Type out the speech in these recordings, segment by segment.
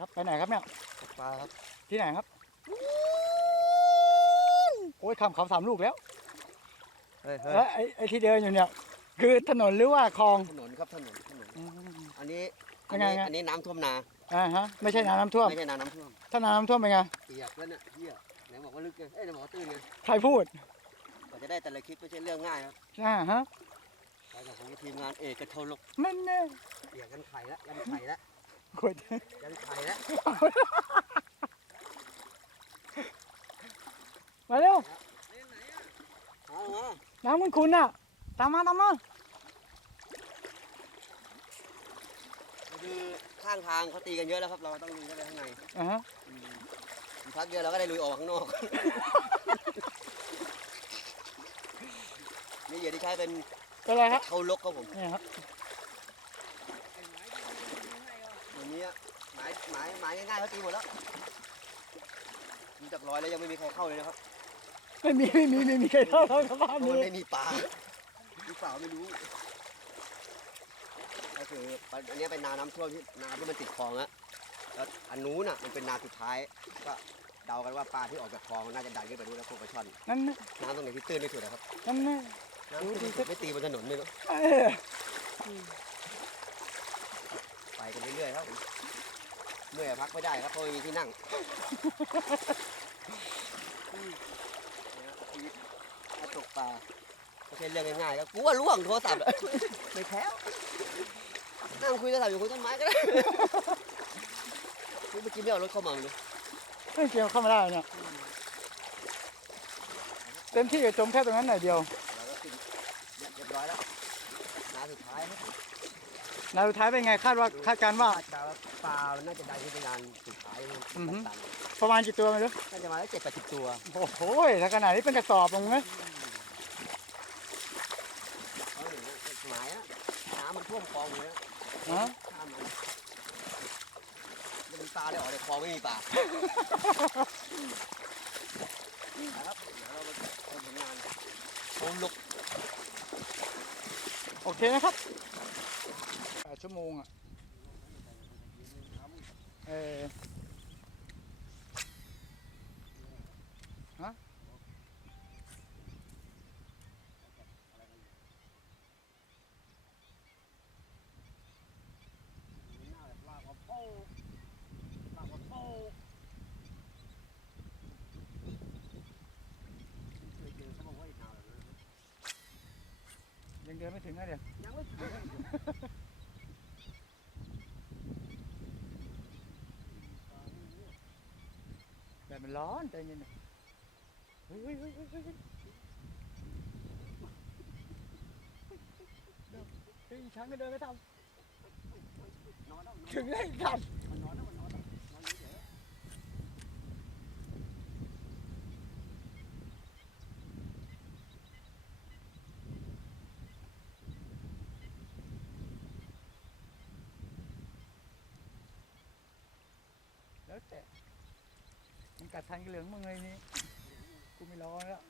ครับไปไหนครับเนี่ยตกปลาครับที่ไหนครับโอ้ยคำเขาสามลูกแล้วเฮ้ยแล้วไอ้ไอ้ที่เดินอยู่เนี่ย คือถนนหรือว่าคลองถนนครับถนนถนน อืม อันนี้ยัอันงไงนี้ไงอันนี้น้ำท่วมนาอ่าฮะไม่ใช่น้ำน้ำท่วมไม่ใช่นาน้ำท่วมถ้าน้ำท่วมเป็นไงเปียกแล้วเนี่ยเหี้ยไหนบอกว่าลึกไงเอ้ยไหนบอกว่าตื้นไงใครพูดกว่าจะได้แต่ละคลิปไม่ใช่เรื่องง่ายครับอ่าฮะไปกับผมทีมงานเอกชนลกนั่นแน่เปียกกันไข่ละยันไข่ละ กดยันไข่ละมาเร็วเอามาน้ำมันขุ่นอะ ตามมาตามมาคือข้างทางเขาตีกันเยอะแล้วครับ เราต้องลุยเข้าไปข้างในอ่าฮะอืมอีกพักเดียวเราก็ได้ลุยออกข้างนอก นี่เหยื่อที่ใช้เป็นเป็นไรครับเขาลกครับผมนี่ครับ วันนี้ หมายหมายหมายง่ายๆเขาตีหมดแล้วดูจากรอยแล้วยังไม่มีใครเข้าเลยนะครับไม่มีไม่มีไม่มีใครเท่าเท่ากับบ้านเพราะนี้มันไม่มีปลาหรือเปล่าไม่รู้ ก็คืออันนี้เป็นนาน้ำท่วมที่นาที่มันติดคลองอะแล้วอันนู้นอะมันเป็นนาสุดท้าย ก็เดากันว่าปลาที่ออกจากคลองน่าจะดันขึ้นไปนู้นแล้วพวกปลาช่อนนั่นน่ะน้ำตรงไหนที่ตื้นที่สุดนะครับนั่นน่ะน้ำที่สุดไม่ตีบนถนนไม่รู้เออไปกันเรื่อยๆครับผม เมื่อยพักไม่ได้ครับเพราะไม่มีที่นั่งอืมเนี่ยชีวิตมาตกปลาไม่ใช่เรื่องง่ายๆครับกูว่าล่วงโทรศัพท์อะไม่แพ้วนั่งคุยโทรศัพท์อยู่คุยต้นไม้ก็ได้เมื่อกี้ไม่เอารถเข้ามาเลยไม่เกี่ยวเข้ามาได้เนี่ยเต็มที่กับจมแค่ตรงนั้นหน่อยเดียวเราก็ขึ้นเรียบร้อยแล้วนาสุดท้ายครับ นาสุดท้ายเป็นไงคาดว่าคาดการณ์ว่าคาดการณ์ว่าปลามันน่าจะดันขึ้นไปงานสุดท้ายมันอือฮึ ตันประมาณกี่ตัวไม่รู้ๆน่าจะมาแล้วเจ็ดแปดสิบตัวโอ้โหถ้าขนาดนี้เป็นกระสอบลงไหมเขาหนึ่งหมายนะน้ำมันท่วมคลองเลยนะฮะข้ามมันมันมีปลาเลยออกในคลองไม่มีปลานะครับเดี๋ยวเรามาชมผลงานโอนลุกโอเคนะครับแปด ชั่วโมงอะเออฮะเออยังเดินไม่ถึงนะเดี๋ยวยังไม่ถึง แดด มันร้อนใจเย็นหน่อยเฮ้ยเฮ้ยเฮ้ยเฮ้ยเฮ้ยเฮ้ยเฮ้ยช้างก็เดินไม่ทนอนแล้วำถึงได้ทมันนอนแล้วมันนอนแล้วนอนเฉยำแล้วแต่ มันกัดทันกระเหลืองมึงเลยนี่กูไม่รอแล้ว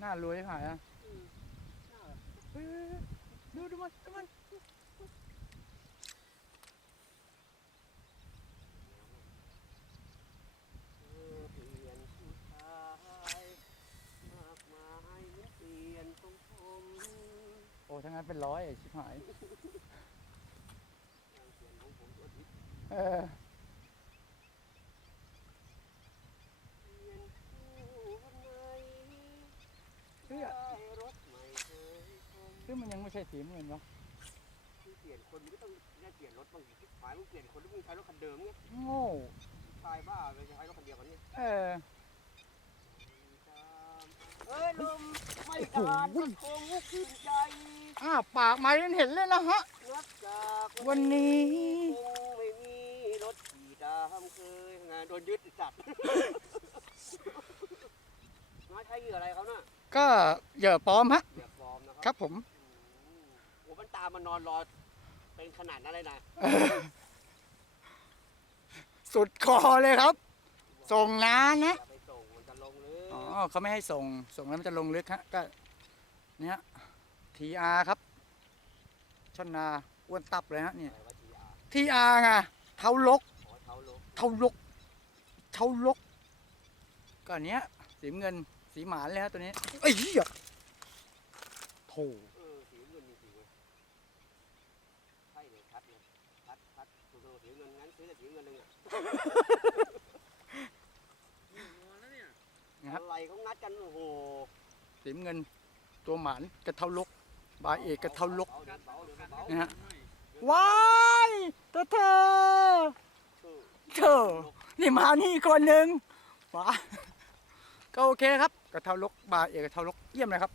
หน้ารวยหายอะเฮ้ยเฮ้ยเฮ้ยดูดูมันดูมัน เออเปลี่ยนผู้ชายมากมายเปลี่ยนทรงผม โอ้ทั้งนั้นเป็นร้อยไอ้ชิบหายเปลี่ยนของผมตัวทิศเออเปลี่ยนผู้คนไหนเฮ้ยได้รถใหม่เคยชมซึ่งมันยังไม่ใช่สีเหมือนวะที่เปลี่ยนคนมันก็ต้องได้เปลี่ยนรถบางทีหมายมึงเปลี่ยนคนแล้วมึงใช้รถคันเดิมเงี้ยโง่ชายบ้าเลยจะใช้รถคันเดียวกันเนี่ยเออ เอ้ยลมไม่ การก็คงคืนใจอ้าปากไม้เห็นเลยนะฮะ นับจากวันนี้คงไม่มีรถขี่ตามเคยงานโดนยึดไอ้สัตว์น้อยใช้เหยื่ออะไรเขาน่ะก็เหยื่อปลอมฮะ เหยื่อปลอมนะคครับรับผมอืมโอ้มันตามมานอนรอ เป็นขนาดนั้นเลยนะสุดคอเลยครับ ส่งนานนะ อย่าไปส่งมันจะลงเลยอ๋ออเขาไม่ให้ส่ง ส่งแล้วมันจะลงลึกฮะก็เนี้ยทีอาครับชนนาอ้วนตับเลยฮะเนี่ยทีอาไงเท้าลกเท้าลกเท้าลกก็เนี้ยสีเงินสีหมานเลยฮะตัวนี้ไอ้เหี้ยโถใช่เลยชัดเลยชัดชัดตัวโตสีเงินงั้นซื้อแต่สีเงินเลยอะ นะครับ อะไรเขางัดกันโอ้โห สีเงินตัวหมานกระเทาลก บาเอกกระเทาลกนะฮะว้ายตัวเธอเออเธอนี่มานี่คนหนึ่งว้าก็โอเคครับกระเทาลกบาเอกกระเทาลกเยี่ยมเลยครับ